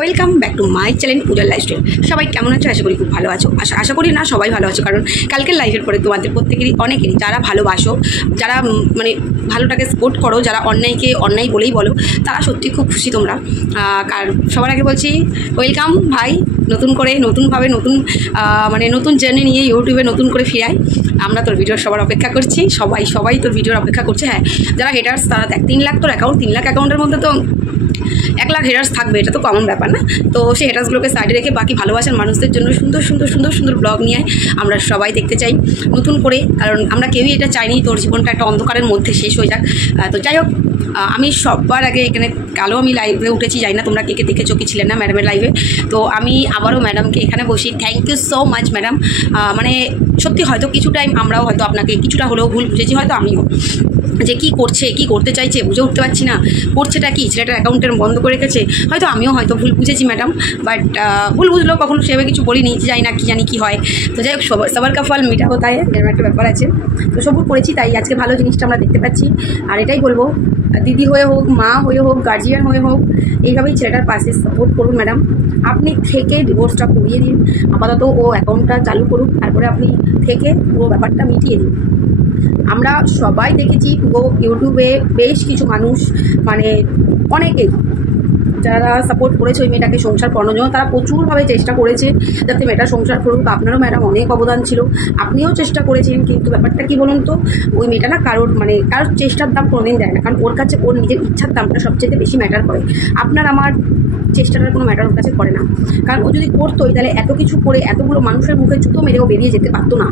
Welcome back to my channel পূজার lifestyle. সবাই কেমন আছো? আশা করি খুব ভালো আছো। আশা করি না সবাই ভালো আছো, কারণ কালকের লাইফের পরে তোমাদের প্রত্যেকেরই অনেকেরই যারা ভালোবাসো, যারা মানে ভালোটাকে সাপোর্ট করো, যারা অন্যায়কে অন্যায় বলেই বলো, তারা সত্যি খুব খুশি তোমরা। আর সবার আগে বলছি ওয়েলকাম ভাই, নতুনভাবে নতুন জার্নি নিয়ে ইউটিউবে নতুন করে ফিরাই। আমরা তোর ভিডিওর সবার অপেক্ষা করছি, সবাই তোর ভিডিওর অপেক্ষা করছে। হ্যাঁ, যারা হেটার্স তারা দেখ 3 লাখ তোর অ্যাকাউন্ট, 3 লাখ অ্যাকাউন্টের মধ্যে তো 1 লাখ হেটার্স থাকবে, এটা তো কমন ব্যাপার না? তো সেই হেটার্সগুলোকে সাইডে রেখে বাকি ভালোবাসার মানুষদের জন্য সুন্দর ব্লগ নিয়ে আমরা সবাই দেখতে চাই নতুন করে, কারণ আমরা কেউই এটা চাইনি তোর জীবনটা একটা অন্ধকারের মধ্যে শেষ হয়ে যাক। তো যাই হোক, আমি সবার আগে এখানে কালো আমি লাইভে উঠেছি, জানি না তোমরা কে দেখেছো কি ছিলেন না ম্যাডামের লাইভে। তো আমি আবারও ম্যাডামকে এখানে বসি, thank you so much madam. মানে সত্যি হয়তো কিছু টাইম আমরাও হয়তো আপনাকে কিছুটা হলেও ভুল বুঝেছি, হয়তো আমিও, যে কী করছে কী করতে চাইছে বুঝে উঠতে পারছি না, করছেটা কি, ছেলেটার অ্যাকাউন্টের বন্ধ করে রেখেছে, হয়তো আমিও হয়তো ভুল বুঝেছি ম্যাডাম। বাট ভুল বুঝলেও কখনো সেভাবে কিছু বলিনি, যাই না কি জানি কী হয়। তো যাই হোক, সবার কা ফল মিঠা হতে হয়, এরকম একটা ব্যাপার আছে। তো সবুর করেছি, তাই আজকে ভালো জিনিসটা আমরা দেখতে পাচ্ছি। আর এটাই বলবো, দিদি হয়ে হোক, মা হয়ে হোক, গার্জিয়ান হয়ে হোক, এইভাবেই ছেলেটার পাশে সাপোর্ট করুন ম্যাডাম। আপনি থেকে ডিভোর্সটা করিয়ে দিন, আপাতত ও অ্যাকাউন্টটা চালু করুক, তারপরে আপনি থেকে পুরো ব্যাপারটা মিটিয়ে দিন। আমরা সবাই দেখেছি ইউটিউবে বেশ কিছু মানুষ, মানে অনেকেই যারা সাপোর্ট করেছে ওই মেয়েটাকে সংসার করানোর জন্য, তারা প্রচুরভাবে চেষ্টা করেছে যাতে মেয়েটা সংসার করুক। আপনারও ম্যাডাম অনেক অবদান ছিল, আপনিও চেষ্টা করেছেন, কিন্তু ব্যাপারটা কী বলুন তো, ওই মেয়েটা না কারোর চেষ্টার দাম কোনোদিন দেয় না, কারণ ওর কাছে ওর নিজের ইচ্ছার দামটা সবচেয়ে বেশি ম্যাটার করে। আপনার আমার চেষ্টাটার কোনো ম্যাটার ওর কাছে করে না, কারণ ও যদি করতোই তাহলে এত কিছু করে এতগুলো মানুষের মুখে জুতো মেরেও বেরিয়ে যেতে পারতো না,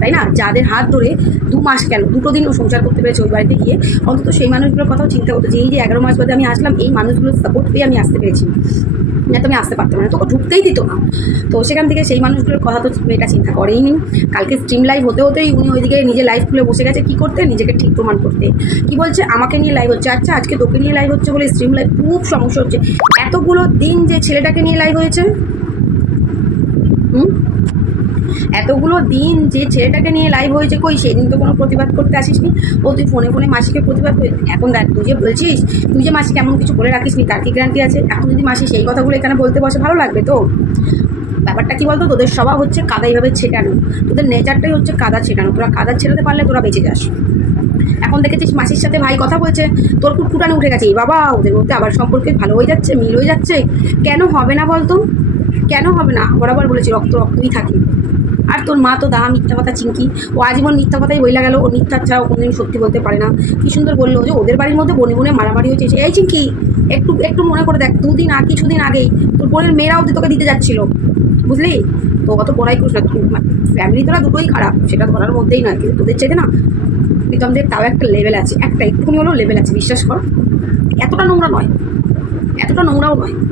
তাই না? যাদের হাত ধরে 2 মাস কেন 2 দিন ও সংসার করতে পেরেছে ওই বাড়িতে গিয়ে, অন্তত সেই মানুষগুলোর কথাও চিন্তা করতো যে এই যে 11 মাস বাদে আমি আসলাম, এই মানুষগুলোর সাপোর্ট পেয়ে আমি আসতে পেরেছি, না তো আমি আসতে পারতাম না, তোকে ঢুকতেই দিত না। তো সেখান থেকে সেই মানুষগুলোর কথা তো মেয়েটা চিন্তা করেই নি। কালকে স্ট্রিম লাইভ হতেই উনি ওইদিকে নিজে লাইভ খুলে বসে গেছে কী করতে, নিজেকে ঠিক প্রমাণ করতে। কি বলছে, আমাকে নিয়ে লাইভ হচ্ছে। আচ্ছা, আজকে তোকে নিয়ে লাইভ হচ্ছে বলে স্ট্রিম লাইভ খুব সমস্যা হচ্ছে। এতগুলো দিন যে ছেলেটাকে নিয়ে লাইভ হয়েছে, এতগুলো দিন যে ছেলেটাকে নিয়ে লাইভ হয়েছে, কই সেদিন তো কোনো প্রতিবাদ করতে আসিসনি। ও তুই ফোনে মাসিকে প্রতিবাদ করে, এখন দেখ তুই যে বলছিস, তুই যে মাসিকে এমন কিছু বলে রাখিসনি, তার কি গ্যারান্টি আছে? এখন যদি মাসি সেই কথাগুলো এখানে বলতে বসে, ভালো লাগবে তো? ব্যাপারটা কী বলতো, তোদের স্বভাব হচ্ছে কাদা এইভাবে ছেটানো, তোদের নেচারটাই হচ্ছে কাদা ছেটানো। তোরা কাদা ছেটাতে পারলে তোরা বেঁচে যাস। এখন দেখেছিস মাসির সাথে ভাই কথা বলছে, তোর কুটকুটানে উঠে গেছে, বাবা ওদের মধ্যে আবার সম্পর্কে ভালো হয়ে যাচ্ছে, মিল হয়ে যাচ্ছে। কেন হবে না বলতো, কেন হবে না? বরাবর বলেছি রক্তই থাকে। আর তোর মা তো মিথ্যা কথা চিঙ্কি, ও আজীবন মিথ্যা কথাই বইলা গেল, ও মিথ্যা ছাড়া ও কোনোদিন সত্যি বলতে পারে না। কি সুন্দর বললো যে ওদের বাড়ির মধ্যে বনে মারামারি হয়েছে। এই চিঙ্কি, একটু মনে করে দেখ, কিছুদিন আগেই তোর বোনের মেয়েরাও তোকে দিতে যাচ্ছিল, বুঝলি? তো কত পড়াই করিস না, ফ্যামিলি তোরা দুটোই খারাপ, সেটা ধরার মধ্যেই নয়, কিন্তু তোদের চাইতে না প্রীতমদের তাও একটা লেভেল আছে, একটুখানি হলেও লেভেল আছে, বিশ্বাস কর। এতটা নোংরাও নয়,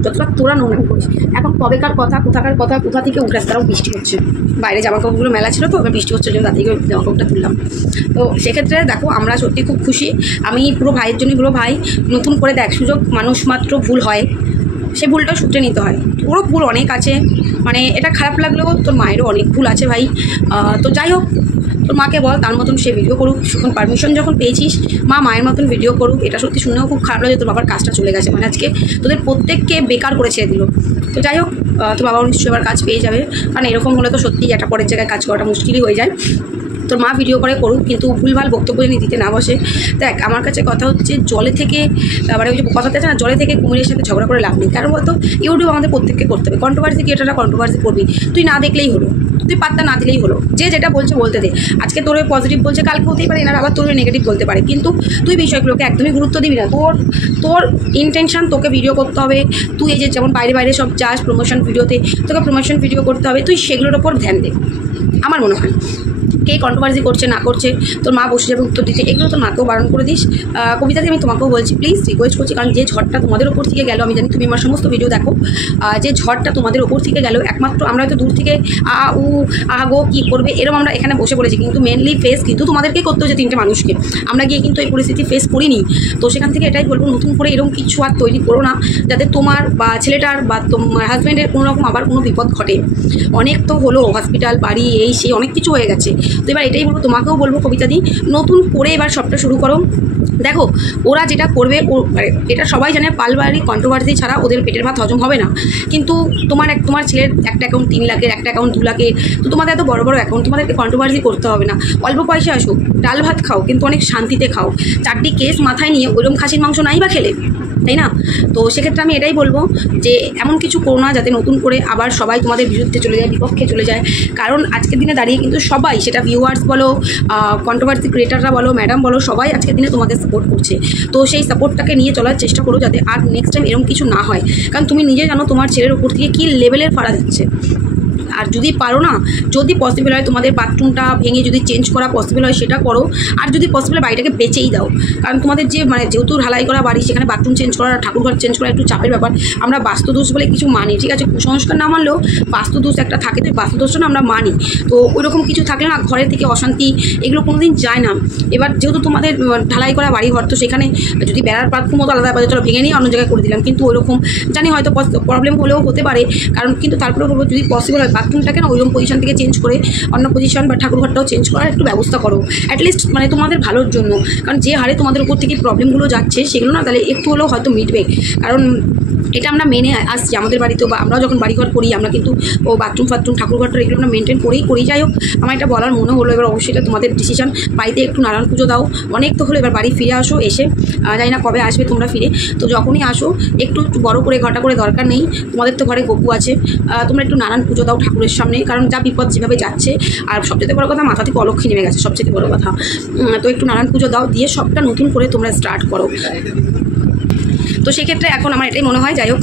যতটা তোরা নোংরা করিস। এখন কবেকার কথা, কোথা থেকে উঠে আসতে, তারাও বৃষ্টি হচ্ছে, বাইরে জামাকাপড়গুলো মেলা ছিল তো, এবার বৃষ্টি হচ্ছে জন্য তার থেকে জামাকাপড়টা তুললাম। তো সেক্ষেত্রে দেখো, আমরা সত্যি খুব খুশি। আমি পুরো ভাইয়ের জন্যই বলো, ভাই নতুন করে দেখ, সুযোগ মানুষ মাত্র ভুল হয়, সে ভুলটা শুধরে নিতে হয়। ওরও ভুল অনেক আছে, মানে এটা খারাপ লাগলেও তোর মায়েরও অনেক ভুল আছে ভাই। তো যাই হোক, তোর মাকে বল তার মতন সে ভিডিও করুক, যখন পারমিশন যখন পেয়েছিস, মায়ের মতন ভিডিও করুক। এটা সত্যি শুনেও খুব খারাপ লাগে, তোর বাবার কাজটা চলে গেছে, মানে আজকে তোদের প্রত্যেককে বেকার করে ছেড়ে দিল। তো যাই হোক, তোর বাবাও নিশ্চয়ই আবার কাজ পেয়ে যাবে, কারণ এরকম হলে তো সত্যিই একটা পরের জায়গায় কাজ করাটা মুশকিলই হয়ে যায়। তোর মা ভিডিও করে করুক, কিন্তু ভুলভাল বক্তব্য নিয়ে দিতে না বসে। দেখ, আমার কাছে কথা হচ্ছে, জলে থেকে মানে ওই যে কথাতে আছে না, জলে থেকে কুমিরের সাথে ঝগড়া করে লাভ নেই। কারণ বলতো ইউটিউব আমাদের প্রত্যেককে করতে হবে, কন্ট্রোভার্সি ক্রিয়েটাররা কন্ট্রোভার্সি করবি, তুই না দেখলেই হলো, তুই পাত্তা না দিলেই হলো, যে যেটা বলছে বলতে দে। আজকে তোর পজিটিভ বলছে, কালকে হতেই পারে এনারা আবার তোর নেগেটিভ বলতে পারে, কিন্তু তুই বিষয়গুলোকে একদমই গুরুত্ব দিবি না। তোর ইন্টেনশন, তোকে ভিডিও করতে হবে, তুই এই যে যেমন বাইরে সব যাস প্রমোশন ভিডিওতে, তোকে প্রমোশন ভিডিও করতে হবে, তুই সেগুলোর ওপর ধ্যান দে। আমার মনে হয় কে কন্ট্রোভার্সি করছে না করছে, তোর মা বসে যাবে উত্তর দিতে, এগুলো তোর মাকেও বারণ করে দিস। কবিতাতে আমি তোমাকেও বলছি, প্লিজ রিকোয়েস্ট করছি, কারণ যে ঝড়টা তোমাদের ওপর থেকে গেল, আমি জানি তুমি আমার সমস্ত ভিডিও দেখো, যে ঝড়টা তোমাদের ওপর থেকে গেল, একমাত্র আমরা হয়তো দূর থেকে গো কী করবে এরকম আমরা এখানে বসে পড়েছি, কিন্তু মেনলি ফেস কিন্তু তোমাদেরকেই করতে হচ্ছে, 3টে মানুষকে। আমরা গিয়ে কিন্তু এই পরিস্থিতি ফেস করিনি। তো সেখান থেকে এটাই বলবো, নতুন করে এরকম কিছু আর তৈরি করো না, যাতে তোমার বা ছেলেটার বা তোমার হাজব্যান্ডের কোনো রকম আবার কোনো বিপদ ঘটে। অনেক তো হলো, হসপিটাল বাড়ি এই সেই অনেক কিছু হয়ে গেছে, তো এবার এটাই বলবো, তোমাকেও বলবো কবিতা দি, নতুন করে এবার সবটা শুরু করো। দেখো ওরা যেটা করবে এটা সবাই জানে, পারিবারিক কন্ট্রোভার্সি ছাড়া ওদের পেটের ভাত হজম হবে না। কিন্তু তোমার ছেলের একটা অ্যাকাউন্ট 3 লাখের, একটা অ্যাকাউন্ট 2 লাখের, তো তোমাদের এত বড় বড় অ্যাকাউন্ট, তোমাদেরকে কন্ট্রোভার্সি করতে হবে না। অল্প পয়সা আসুক, ডাল ভাত খাও, কিন্তু অনেক শান্তিতে খাও। 4টি কেস মাথায় নিয়ে ওইরকম খাসির মাংস নাই বা খেলে, তাই না? তো সেক্ষেত্রে আমি এটাই বলবো যে এমন কিছু করো না যাতে নতুন করে আবার সবাই তোমাদের বিরুদ্ধে চলে যায়, বিপক্ষে চলে যায়। কারণ আজকের দিনে দাঁড়িয়ে কিন্তু সবাই, সেটা ভিউয়ার্স বলো, কন্ট্রোভার্সি ক্রিয়েটাররা বলো, ম্যাডাম বলো, সবাই আজকের দিনে তোমাদের সাপোর্ট করছে। তো সেই সাপোর্টটাকে নিয়ে চলার চেষ্টা করো যাতে আর নেক্সট টাইম এরকম কিছু না হয়। কারণ তুমি নিজে জানো তোমার ছেলের উপর থেকে কী লেভেলের ফাড়া দিচ্ছে। আর যদি পারো না, যদি পসিবল হয় তোমাদের বাথরুমটা ভেঙে যদি চেঞ্জ করা পসিবল হয় সেটা করো। আর যদি পসিবল বাড়িটাকে বেচেই দাও। কারণ তোমাদের যে যেহেতু ঢালাই করা বাড়ি, সেখানে বাথরুম চেঞ্জ করা, ঠাকুরঘর চেঞ্জ করা একটু চাপের ব্যাপার। আমরা বাস্তুদোষ বলে কিছু মানি, ঠিক আছে? কুসংস্কার না মানলেও বাস্তুদোষ একটা থাকে, তো বাস্তুদোষটা না আমরা মানি। তো ওইরকম কিছু থাকলে না ঘরের থেকে অশান্তি এগুলো কোনো দিন যায় না। এবার যেহেতু তোমাদের ঢালাই করা বাড়ি ঘর, তো সেখানে যদি বেড়ার বাথরুম মতো আলাদা ব্যাপার, চলো ভেঙে নিয়ে অন্য জায়গায় করে দিলাম, কিন্তু ওইরকম জানি হয়তো প্রবলেম হলেও হতে পারে। কারণ কিন্তু তারপরে বলবো যদি পসিবল হয় বাথরুমটাকে না ওইরকম পজিশন থেকে চেঞ্জ করে অন্য পজিশন বা ঠাকুরঘরটাও চেঞ্জ করার একটু ব্যবস্থা করো, অ্যাটলিস্ট তোমাদের ভালোর জন্য। কারণ যে হারে তোমাদের উপর থেকে প্রবলেমগুলো যাচ্ছে সেগুলো না তাহলে একটু হলেও হয়তো মিটবে। কারণ এটা আমরা মেনে আসছি আমাদের বাড়িতেও, বা আমরাও যখন বাড়িঘর করি আমরা কিন্তু বাথরুম ঠাকুরঘরটা এগুলো আমরা মেনটেন করি। যাই হোক, আমার এটা বলার মনে হলো। এবার অবশ্যই এটা তোমাদের ডিসিশন। বাড়িতে একটু নারায়ণ পুজো দাও, অনেক তো হলো। এবার বাড়ি ফিরে আসো, এসে জানি না কবে আসবে তোমরা ফিরে, তো যখনই আসো একটু বড় করে ঘটা করে দরকার নেই, তোমাদের তো ঘরে গপু আছে, তোমরা একটু নারায়ণ পুজো দাও ঠাকুরের সামনে। কারণ যা বিপদ যেভাবে যাচ্ছে, আর সবচেয়ে বড় কথা মাথা থেকে অলক্ষী নেমে গেছে, সবচেয়ে বড় কথা। তো একটু নারায়ণ পুজো দাও, দিয়ে সবটা নতুন করে তোমরা স্টার্ট করো। তো সেক্ষেত্রে এখন আমার এটাই মনে হয়, যাই হোক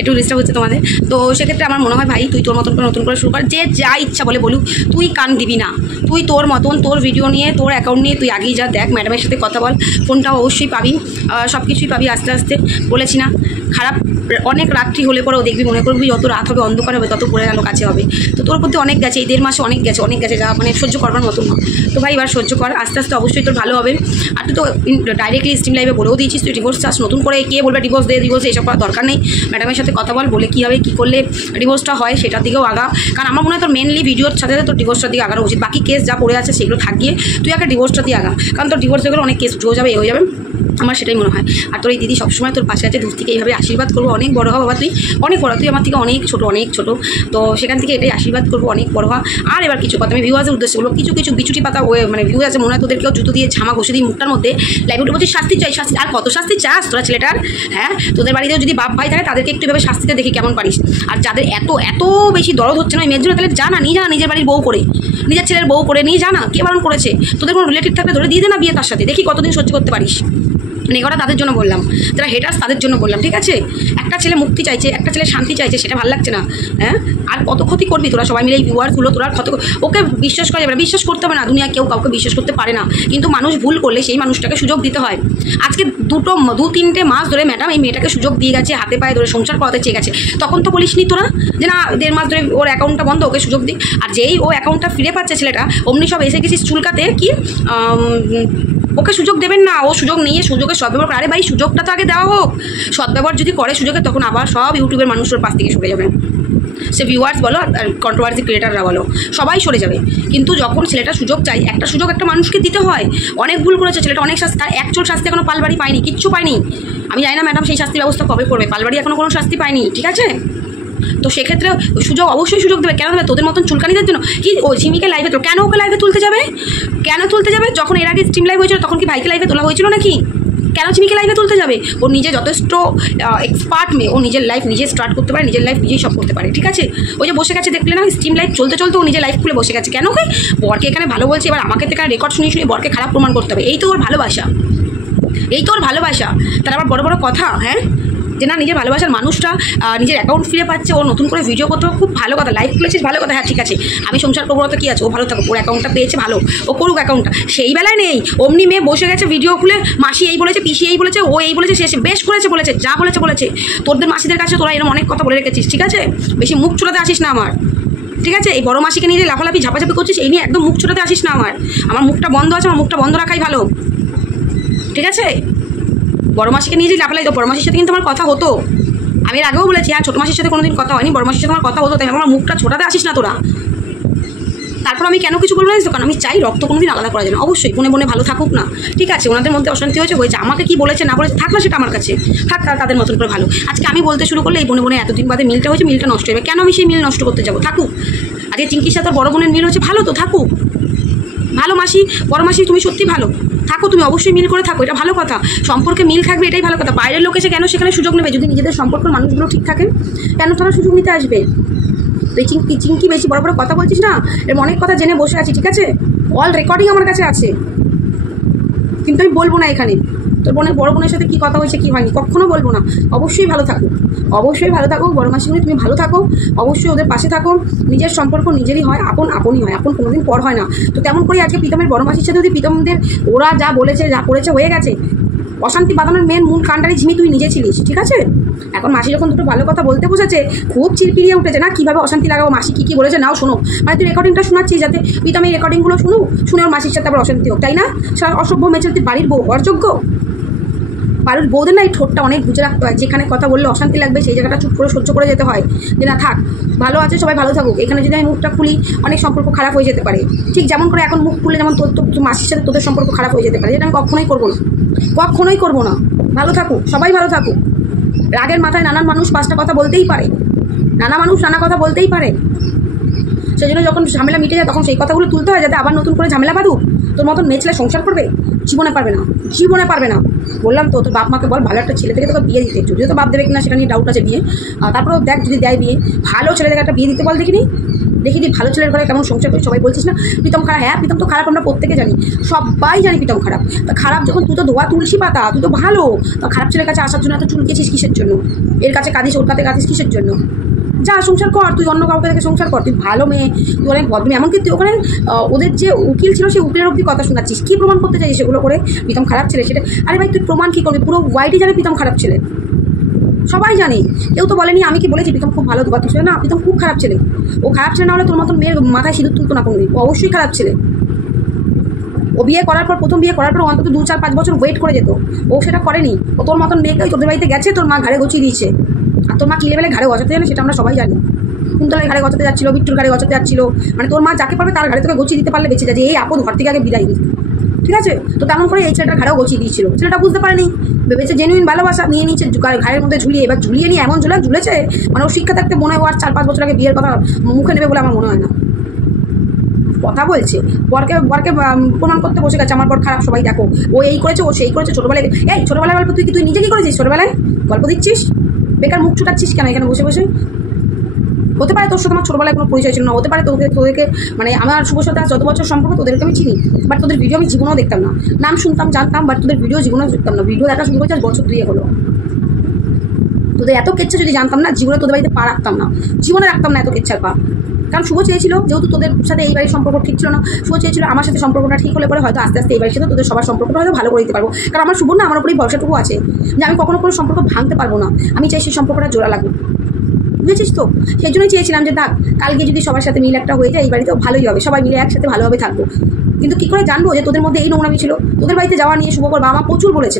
একটু ডিস্টার্ব হচ্ছে তোমাদের। তো সেক্ষেত্রে আমার মনে হয় ভাই তুই তোর মতন করে নতুন করে শুরু কর। যে যা ইচ্ছা বলে বলুক, তুই কান দিবি না। তুই তোর মতন তোর ভিডিও নিয়ে, তোর অ্যাকাউন্ট নিয়ে তুই আগেই যা। দেখ ম্যাডামের সাথে কথা বল, ফোনটাও অবশ্যই পাবি, সব কিছুই পাবি আস্তে আস্তে। বলেছি না, খারাপ অনেক রাত্রি হলে পরেও দেখবি, মনে করবি যত রাত হবে অন্ধকার হবে তত পড়ে গেল কাছে হবে। তো তোর প্রতি অনেক গেছে, এই 1.5 মাসে অনেক গেছে যা সহ্য করবার মতন না। তো ভাই এবার সহ্য কর, আস্তে আস্তে অবশ্যই তোর ভালো হবে। আর তুই তো ডাইরেক্টলি স্ট্রিম লাইভে বলেও দিয়েছিস তুই ডিভোর্স চাস। নতুন করে কে বলবে ডিভোর্স এসব করার দরকার নেই। ম্যাডামের সাথে কথা বলে কী হবে, কী করলে ডিভোর্সটা হয় সেটার দিকেও আগা। কারণ আমার মনে হয় তোর মেনলি ভিডিওর সাথে তোর ডিভোর্সটার দিকে আগানো উচিত। বাকি কেস যা পড়ে আছে সেগুলো থাকিয়ে তুই আগে ডিভোর্সটা দিয়ে আগা। কারণ তোর ডিভোর্স হয়ে গেলে অনেক কেস হয়ে যাবে, হয়ে যাবে। আমার সেটাই মনে হয়। আর তোর এই দিদি সবসময় তোর পাশে আছে, দূর থেকে এইভাবে আশীর্বাদ করবো। অনেক বড় হওয়া বাবা, তুই অনেক বড়, তুই আমার থেকে অনেক ছোটো। তো সেখান থেকে এটাই আশীর্বাদ করবো, অনেক বড় হওয়া। আর এবার কিছু কথা আমি ভিউয়ার্সের উদ্দেশ্যে বলবো, কিছু বিচুটি পাতা ভিউ আছে, মনে হয় তোদেরকেও জুতো দিয়ে ঝামা ঘষে দিই মুখটার মধ্যে। লাইভে উঠে বলছি শাস্তি চাই, শাস্তি। আর কত শাস্তি চাস তোরা ছেলেটার? হ্যাঁ, তোদের বাড়িতেও যদি বাপ ভাই থাকে তাদেরকে একটু এভাবে শাস্তিতে দেখি কেমন পারিস। আর যাদের এত বেশি দরদ হচ্ছে না ওই মেয়ের জন্য, তাহলে জানা নিয়ে জানা নিজের বাড়ির বউ করে, নিজের ছেলের বউ করে নিয়ে জানা কে বারণ করেছে। তোদের কোনো রিলেটিভ থাকলে ধরে দিয়ে দে না বিয়ে তার সাথে, দেখি কতদিন সহ্য করতে পারিস। নেগড়া তাদের জন্য বললাম, যারা হেটার্স তাদের জন্য বললাম, ঠিক আছে? একটা ছেলে মুক্তি চাইছে, একটা ছেলে শান্তি চাইছে, সেটা ভালো লাগছে না? হ্যাঁ, আর কত ক্ষতি করবি তোরা সবাই মিলে, এই ভিউয়ার্সগুলো তোরা কত। ওকে বিশ্বাস করা যাবে না, বিশ্বাস করতে হবে না, দুনিয়া কেউ কাউকে বিশ্বাস করতে পারে না। কিন্তু মানুষ ভুল করলে সেই মানুষটাকে সুযোগ দিতে হয়। আজকে 2-3 মাস ধরে ম্যাডাম এই মেয়েটাকে সুযোগ দিয়ে গেছে, হাতে পায়ে ধরে সংসার করাতে চেয়ে গেছে। তখন তো বলিসনি তোরা যে না 1.5 মাস ধরে ওর অ্যাকাউন্টটা বন্ধ, ওকে সুযোগ দিই। আর যেই ও অ্যাকাউন্টটা ফিরে পাচ্ছে ছেলেটা, অমনি সব এসে গেছিস চুলকাতে কি ওকে সুযোগ দেবেন না। ও সুযোগ নিয়ে সুযোগের সদ্ব্যবহার করে। আরে ভাই সুযোগটা তো আগে দেওয়া হোক। সদ্ব্যবহার যদি করে সুযোগে, তখন আবার সব ইউটিউবের মানুষের পাশ থেকে সরে যাবে। সে ভিউয়ার্স বলো, কন্ট্রোভার্সি ক্রিয়েটাররা বলো, সবাই সরে যাবে। কিন্তু যখন ছেলেটা সুযোগ চাই, একটা সুযোগ একটা মানুষকে দিতে হয়। অনেক ভুল করেছে ছেলেটা, অনেক শাস্তি, তার অ্যাকচুয়াল শাস্তি এখনো পালবাড়ি পায়নি, কিচ্ছু পায়নি। আমি জানি না ম্যাডাম সেই শাস্তির ব্যবস্থা কবে করবে, পালবাড়ি এখনো কোনো শাস্তি পায়নি, ঠিক আছে? তো সেক্ষেত্রে সুযোগ অবশ্যই সুযোগ দেবে। কেন দেবে? তোদের মতন চুলকানিদের জন্য। কি ও ঝিমিকে লাইভে তো কেন ওকে লাইভে তুলতে যাবে? কেন তুলতে যাবে? যখন এর আগে স্ট্রিম লাইভ হয়েছিল তখন কি ভাইকে লাইভে তোলা হয়েছিল নাকি? কেন ঝিমিকে লাইভে তুলতে যাবে? ও নিজে যথেষ্ট এক্সপার্ট মেয়ে, ও নিজের লাইফ নিজে স্টার্ট করতে পারে, নিজের লাইফ নিজেই সব করতে পারে, ঠিক আছে? ওই যে বসে গেছে দেখলে না, স্ট্রিম লাইভ চলতে ও নিজের লাইফ খুলে বসে গেছে। কেন? ওকে বরকে এখানে ভালো বলছে, এবার আমাকে তো এখানে রেকর্ড শুনিয়ে বরকে খারাপ প্রমাণ করতে হবে। এই তো ওর ভালোবাসা, তার আবার বড় বড় কথা। হ্যাঁ, যে না নিজের ভালোবাসার মানুষটা নিজের অ্যাকাউন্ট ফিরে পাচ্ছে, ও নতুন করে ভিডিও করতে খুব ভালো কথা, লাইভ খুলেছিস ভালো কথা। হ্যাঁ ঠিক আছে, আমি সংসার করবো তো কী আছে, ও ভালো থাকুক, ওর অ্যাকাউন্টটা পেয়েছে ভালো, ও করুক অ্যাকাউন্টটা। সেই বেলায় নেই, অমনি মেয়ে বসে গেছে ভিডিও খুলে, মাসি এই বলেছে, পিসি এই বলেছে, ও এই বলেছে, সে বেশ বলেছে, যা বলেছে। তোদের মাসিদের কাছে তোরা এরকম অনেক কথা বলে রেখেছিস, ঠিক আছে? বেশি মুখ ছোটাতে আসিস না আমার, ঠিক আছে? এই বড় মাসিকে নিয়ে যে লাফালাফি ঝাপাঝাপি করছিস, এই নিয়ে একদম মুখ ছোটাতে আসিস না আমার মুখটা বন্ধ আছে, আমার মুখটা বন্ধ রাখাই ভালো, ঠিক আছে? বড় মাসিকে নিয়ে যে লাফালাই, তো বড় মাসির সাথে কিন্তু আমার কথা হতো, আমি এর আগেও বলেছি। আর ছোটো মাসির সাথে কোনোদিন কথা হয়নি, বড় মাসির সাথে আমার কথা হতো, তাই আমার মুখটা ছোটাতে আসিস না তোরা, তারপর আমি কেন কিছু বলবো না, কারণ আমি চাই রক্ত কোনোদিন আলাদা করা যায় না। অবশ্যই বোনে বোনে ভালো থাকুক না, ঠিক আছে, ওনাদের মধ্যে অশান্তি হয়েছে, আমাকে কি বলেছে না বলেছে থাক না, সেটা আমার কাছে থাক, তাদের মতন করে ভালো। আজকে আমি বলতে শুরু করলে এই বোনে বোনে এতদিন বাদে মিলটা হয়েছে, মিলটা নষ্ট হবে, কেন আমি সেই মিল নষ্ট করতে যাবো? থাকুক। আজকে চিঙ্কির সাথে বড় বোনের মিল হচ্ছে, ভালো তো থাকুক, ভালো মাসি, বড় মাসি তুমি সত্যি ভালো থাকো, তুমি অবশ্যই মিল করে থাকো, এটা ভালো কথা, সম্পর্কে মিল থাকবে, এটাই ভালো কথা। বাইরের লোক এসে কেন সেখানে সুযোগ নেবে? যদি নিজেদের সম্পর্কের মানুষগুলো ঠিক থাকেন, কেন তারা সুযোগ নিতে আসবে? তুই চিঙ্কি বেশি বড় বড় কথা বলছিস না, এর অনেক কথা জেনে বসে আছি, ঠিক আছে, অল রেকর্ডিং আমার কাছে আছে, কিন্তু আমি বলবো না এখানে তোর বোনের বড় বোনের সাথে কী কথা হয়েছে কী হয়নি, কখনো বলবো না। অবশ্যই ভালো থাকো, অবশ্যই ভালো থাকো, বড় মাসিমণি তুমি ভালো থাকো, অবশ্যই ওদের পাশে থাকো। নিজের সম্পর্ক নিজেরই হয়, আপনই হয়, আপন কোনোদিন পর হয় না। তো তেমন করে আজকে প্রীতমের বড় মাসির সাথে যদি প্রীতমদের ওরা যা বলেছে যা করেছে হয়ে গেছে, অশান্তি বাঁধানোর মূল কাণ্ডারি ঝিমি তুই নিজে ছিলিস, ঠিক আছে। এখন মাসি যখন দুটো ভালো কথা বলতে বসেছে, খুব চিরপিড়িয়ে উঠেছে না, কীভাবে অশান্তি লাগাবো, মাসি কী বলেছে নাও শোনো, মানে তুই রেকর্ডিংটা শোনাচ্ছিস যাতে প্রীতম এই রেকর্ডিংগুলো শুনে ওর মাসির সাথে আবার অশান্তি হোক, তাই না? সারা অসভ্য মেচে তুই বাড়ির বউ, অযোগ্য বাড়ির বউদের না এই ঠোঁটটা অনেক বুঝে রাখতে হয়, যেখানে কথা বললে অশান্তি লাগবে সেই জায়গাটা চুপ করে সহ্য করে যেতে হয়, যে না থাক ভালো আছে সবাই ভালো থাকুক। এখানে যদি আমি মুখটা খুলি অনেক সম্পর্ক খারাপ হয়ে যেতে পারে, ঠিক যেমন করে এখন মুখ খুলে যেমন তোর মাসির সাথে তোদের সম্পর্ক খারাপ হয়ে যেতে পারে, যেটা আমি কখনোই করবো না, কখনোই করবো না। ভালো থাকুক, সবাই ভালো থাকুক। রাগের মাথায় নানান মানুষ পাঁচটা কথা বলতেই পারে, নানা মানুষ নানা কথা বলতেই পারে, সেই জন্য যখন ঝামেলা মিটে যায় তখন সেই কথাগুলো তুলতে হয়, যাতে আবার নতুন করে ঝামেলা বাঁধুক। তোর মতন মেয়ে ছেলে সংসার করবে? জীবনে পারবে না, জীবনে পারবে না। বললাম তো, তোর বাপ মাকে বল ভালো একটা ছেলে থেকে তোকে বিয়ে দিতে, যদিও তো বাপ দেবে কিনা সেটা নিয়ে ডাউট আছে বিয়ে, তারপরেও দেখ যদি দেয় বিয়ে, ভালো ছেলে থেকে একটা বিয়ে দিতে বল, দেখি ভালো ছেলের ঘরে কেমন সংসার করে। সবাই বলছিস না প্রীতম খারাপ, হ্যাঁ প্রীতম তো খারাপ, আমরা প্রত্যেকে জানি, সবাই জানি প্রীতম খারাপ। তা খারাপ যখন, তুই তো ধোয়া তুলসী পাতা, তুই তো ভালো, খারাপ ছেলের কাছে আসার জন্য এত চুলকেছিস কিসের জন্য? এর কাছে কাঁদিস, ওর কাছে কাঁদিস কিসের জন্য? যা সংসার কর, তুই অন্য কাউকে থেকে সংসার কর, তুই ভালো মেয়ে, তুই অনেক ভদ্র মেয়ে। এমনকি তুই ওখানে ওদের যে উকিল ছিল সেই উকিলের অব্দি কথা শোনাচ্ছিস, কী প্রমাণ করতে চাইছিস সেগুলো করে প্রীতম খারাপ ছেলে? সেটা আরে ভাই তুই প্রমাণ কী করবি? পুরো ওয়াইডই জানে প্রীতম খারাপ ছেলে, সবাই জানে, কেউ তো বলেনি আমি কি বলেছি প্রীতম খুব ভালো ধোয়া তুলছে না, প্রীতম খুব খারাপ ছেলে। ও খারাপ ছেলে না হলে তোর মতন মেয়ের মাথায় সিঁদুর তুলতো না কোনোদিন, ও অবশ্যই খারাপ ছেলে। ও বিয়ে করার পর, প্রথম বিয়ে করার পর অন্তত 2-4-5 বছর ওয়েট করে যেত, ও সেটা করেনি। ও তোর মতন মেয়েকে তোদের বাড়িতে গেছে, তোর মা ঘাড়ে গছিয়ে দিয়েছে, আর তোর মা কী লেভেলে ঘাড়ে গছাতে জানে সেটা আমরা সবাই জানি। কুন্তলের ঘাড়ে গছাতে যাচ্ছিলো, বিট্টুর ঘাড়ে গছাতে যাচ্ছিল, মানে তোর মা যাকে পারবে তার ঘাড়ে তোকে গছিয়ে দিতে পারলে বেঁচে যায়, যে এই আপদ ঘর থেকে আগে বিদায় দিই, ঠিক আছে। তো তেমন করে এই ছেলেটার ঘাড়েও গছিয়ে দিয়েছিল, ছেলেটা বুঝতে পারেনি, ভেবেছে জেনুইন ভালোবাসা, নিয়ে নিয়েছে ঘাড়ের মধ্যে ঝুলিয়ে, এবার ঝুলিয়ে নিয়ে এমন ঝুলেছে, মানে ও শিক্ষা থাকতে মনে হয় ও আর 4-5 বছর আগে বিয়ের কথা মুখে নেবে বলে আমার মনে হয় না। কথা বলছে, বরকে প্রমাণ করতে বসে গেছে, আমার বর খারাপ, সবাই দেখো ও এই করেছে, ও সেই করেছে। ছোটোবেলায় এই ছোটোবেলায় গল্প তুই নিজে কি করেছিস? ছোটোবেলায় গল্প দিচ্ছিস, বেকার মুখ ছুটাচ্ছিস কেন এখানে বসে বসে? হতে পারে তোর সাথে আমার ছোটোবেলায় কোনো পরিচয় ছিল না, হতে পারে তোদেরকে মানে আমার শুভ সাথে যত বছর সম্পর্ক তোদেরকে আমি চিনি, বাট তোদের ভিডিও আমি জীবনেও দেখতাম না, নাম শুনতাম জানতাম, বাট তোদের ভিডিও জীবনেও দেখতাম না। ভিডিও দেখা শুরু করেছে বছর 2 হলো। তোদের এত কেচ্ছা যদি জানতাম না, জীবনে তোদের বাড়িতে পা রাখতাম না, জীবনে রাখতাম না এত কেচ্ছার পা। কারণ শুভ চেয়েছিল, যেহেতু তোদের সাথে এই বাড়ির সম্পর্ক ঠিক ছিল না, শুভ চেয়েছিল আমার সাথে সম্পর্কটা ঠিক হলে পরে হয়তো আস্তে আস্তে এই বাড়ির সাথে তোদের সবার সম্পর্কটা হয়তো ভালো করে দিতে পারবো। কারণ আমার শুভ না, আমার উপরেই ভরসাটুকু আছে যে আমি কখনো কোনো সম্পর্ক ভাঙতে পারবো না, আমি চাই সেই সম্পর্কটা জোড়া লাগুক, বুঝেছিস তো? সেই জন্যই চেয়েছিলাম যে থাক, কালকে যদি সবার সাথে মিল একটা হয়ে যায় এই বাড়িতেও ভালোই হবে, সবাই মিলে একসাথে ভালোভাবে থাকবো। কিন্তু কী করে জানবো যে তোদের মধ্যে এই নোংরামি ছিল? তোদের বাড়িতে যাওয়া নিয়ে শুভকর বাবা প্রচুর বলেছে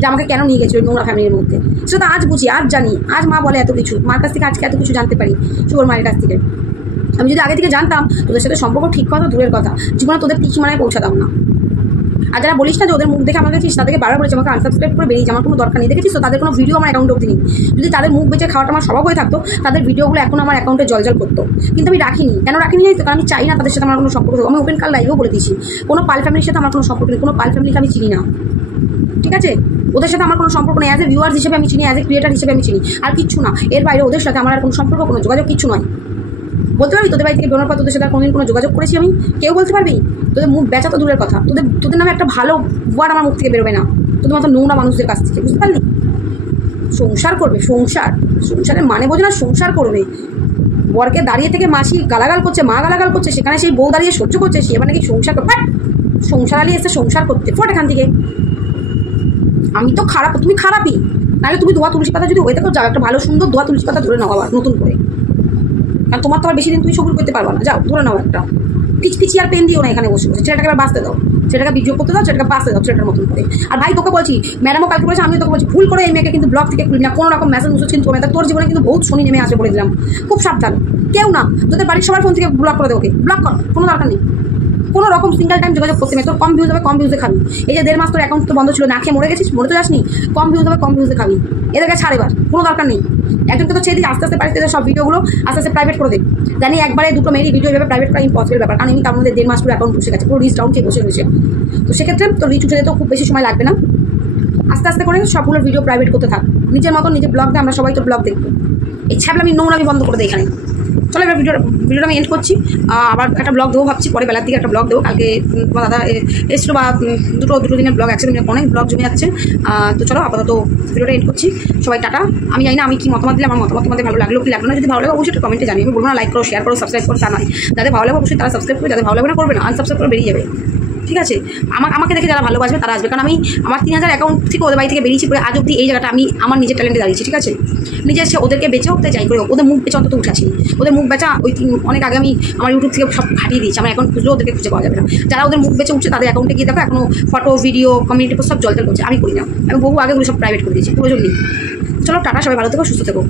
যে আমাকে কেন নিয়ে গেছিলো নোংরা ফ্যামিলির মধ্যে, সেটা তো আজ বুঝি, আজ জানি, আজ মা বলে এত কিছু, মার কাছ থেকে আজকে এত কিছু জানতে পারি, শুভর মায়ের কাছ থেকে। আমি যদি আগে থেকে জানতাম তোদের সাথে সম্পর্ক ঠিক কথা দূরের কথা, জীবনে তোদের সীমানায় পৌঁছাতাম না। আর যারা বলিস না যে ওদের মুখ দেখে আমাকে গেছিস, তাদেরকে বারবার বলেছে আমাকে আনসাবস্ক্রাইব করে বেরিয়ে আমার কোনো দরকার নেই, দেখেছিস তো তাদের কোনো ভিডিও আমার অ্যাকাউন্টে অবধি নেই। যদি তাদের মুখ বেঁচে খাওয়াটা আমার স্বভাব হয়ে থাকতো, তাদের ভিডিওগুলো এখন আমার অ্যাকাউন্টে জলজল করতো, কিন্তু আমি রাখিনি। কেন রাখিনি জানিস তো? কারণ আমি চাই না তাদের সাথে আমার কোনো সম্পর্ক। আমি ওপেন কাল লাইভেও বলে দিয়েছি, কোনো পাল ফ্যামিলির সাথে আমার কোনো সম্পর্ক নেই, কোনো পাল ফ্যামিলিকে আমি চিনি না, ঠিক আছে? ওদের সাথে আমার কোনো সম্পর্ক নেই, অ্যাজ এ ভিউয়ার্স হিসেবে আমি চিনি, অ্যাজ এ ক্রিয়েটার হিসেবে আমি চিনি, আর কিচ্ছু না। এর বাইরে ওদের সাথে আমার আর কোনো সম্পর্ক, কোনো যোগাযোগ কিচ্ছু নয়। বলতে পারবি তোদের বাড়ি থেকে বেরোনোর পর তোদের সাথে কোনোদিন কোনো যোগাযোগ করেছি আমি? কেউ বলতে পারবি? তোদের মুখ বেচা তো দূরের কথা, তোদের নামে একটা ভালো ওয়ার্ড আমার মুখ থেকে বেরোবে না, তোদের মতো নোংরা মানুষদের কাছ থেকে, বুঝতে পারলি? সংসার করবে, সংসারের মানে বোঝে না, সংসার করবে। বরকে দাঁড়িয়ে থেকে মাসি গালাগাল করছে, মা গালাগাল করছে, সেখানে সেই বউ দাঁড়িয়ে সহ্য করছে, সে এবার নাকি সংসার করবে। সংসার আলিয়ে এসে সংসার করতে ফট এখান থেকে। আমি তো খারাপ, তুমি খারাপই, নাহলে তুমি ধোয়া তুলসী পাতা যদি হয়ে থাকো, যাও একটা ভালো সুন্দর ধোয়া তুলসী পাতা ধরে নাও আবার নতুন করে, কারণ তোমার তো আর বেশি দিন তুমি সবুর করতে পারবা না, যাও ধরে নাও একটা। পিচপিচি আর পেন দিও না এখানে বসে বসে, ছেলেটাকে এবার বাঁচতে দাও, ছেলেটাকে ভিডিও করতে দাও, ছেলেটাকে বাঁচতে দাও ছেলেটার মতন করে। আর ভাই তোকে বলছি, ম্যাডামও কালকে বলেছে, আমিও তোকে বলছি, ভুল করে এই মেয়েকে কিন্তু ব্লগ থেকে খুলবি না, কোনো রকম মেসেজ মুসেজ কিন্তু করবে না, তোর জীবনে কিন্তু বহুত শনি নেমে আসে বলে দিলাম, খুব সাবধান। কেউ না, তোদের বাড়ির সবার ফোন থেকে ব্লক করে দেয়, ওকে ব্লক কর, কোনো দরকার নেই, কোনো রকম সিঙ্গেল টাইম যোগাযোগ করতে নেই। তোর কম ভিউজ হবে, কম ভিউজে খাবি। এই যে 1.5 মাস তোর অ্যাকাউন্ট তো বন্ধ ছিল, না খেয়ে মরে গেছিস, মরে তো যাসনি, কম ভিউজ হবে, কম ভিউজে খাবি। এদেরকে ছাড় এবার, কোনো দরকার নেই। একজনকে তো ছেড়ে দিই, আস্তে আস্তে পারিস সব ভিডিওগুলো আস্তে আস্তে প্রাইভেট করে দে। জানি একবারে দুটো মেয়েরই ভিডিও এভাবে প্রাইভেট করা ইম্পসিবল ব্যাপার, কারণ আমি তার মধ্যে 1.5 মাস পুরো অ্যাকাউন্ট বসে গেছে, পুরো রিচ ডাউন খেয়ে বসে রয়েছে। তো সেক্ষেত্রে তোর রিচ উঠে যেতেও খুব বেশি সময় লাগবে না, আস্তে আস্তে করে সবগুলোর ভিডিও প্রাইভেট করতে থাক, নিজের মতো নিজে ব্লগ দে, আমরা সবাই তো ব্লগ দেখবো। এই ছ্যাবলামি নোংরামি বন্ধ করে দেয় এখানে। চলো এবার ভিডিওটা আমি এন্ড করছি, আবার একটা ব্লগ দেবো ভাবছি, পরে বেলার দিকে একটা ব্লগ দেবো। কালকে তোমার দাদা এসেছিলো, বা দুটো দিনের ব্লগ একসাথে অনেক ব্লগ জমে যাচ্ছে। তো চলো আপাতত ভিডিওটা এন্ড করছি, সবাই টাটা। আমি জানি না আমি কি মতামত দিলে, আমার মতামত তোমাদের ভালো লাগলো কি লাগলো না, যদি ভালো লাগে অবশ্যই কমেন্টে জানিয়ে, আমি বলবো না লাইক করো, শেয়ার করো, সাবস্ক্রাইব করো, তা নয়। যাদের ভালো লাগবে অবশ্যই তারা সাবস্ক্রাইব করে, যাদের ভালো লাগবে না করবে না, আনসাবস্ক্রাইব করে বেরিয়ে যাবে, ঠিক আছে। আমাকে দেখে যারা ভালোবাসবে তারা আসবে, কারণ আমি আমার 3000 অ্যাকাউন্ট থেকে ওদের বাড়ি থেকে বেরিয়েছি, করে আজ অব্দি এই জায়গাটা আমি আমার নিজের ট্যালেন্টে দাঁড়িয়েছি, ঠিক আছে। নিজের সে ওদেরকে বেঁচে হোক, তাই যাই করে হোক, ওদের মুখ বেঁচে অন্তত উঠে আসিনি। ওদের মুখ বেচা ওই অনেক আগে আমি আমার ইউটিউব থেকে সব হারিয়ে দিয়েছি, আমার অ্যাকাউন্ট খুঁজলেও ওদেরকে খুঁজে পাওয়া যাবে না। যারা ওদের মুখ বেঁচে উঠছে তাদের অ্যাকাউন্টে গিয়ে দেখো এখনো ফটো ভিডিও কমিউনিটি পোস্ট সব জল করছে, আমি করি না, আমি বহু আগে সব প্রাইভেট করে দিয়েছি, প্রয়োজন নেই। চলো টাটা, সবাই ভালো থেকো, সুস্থ থেকো।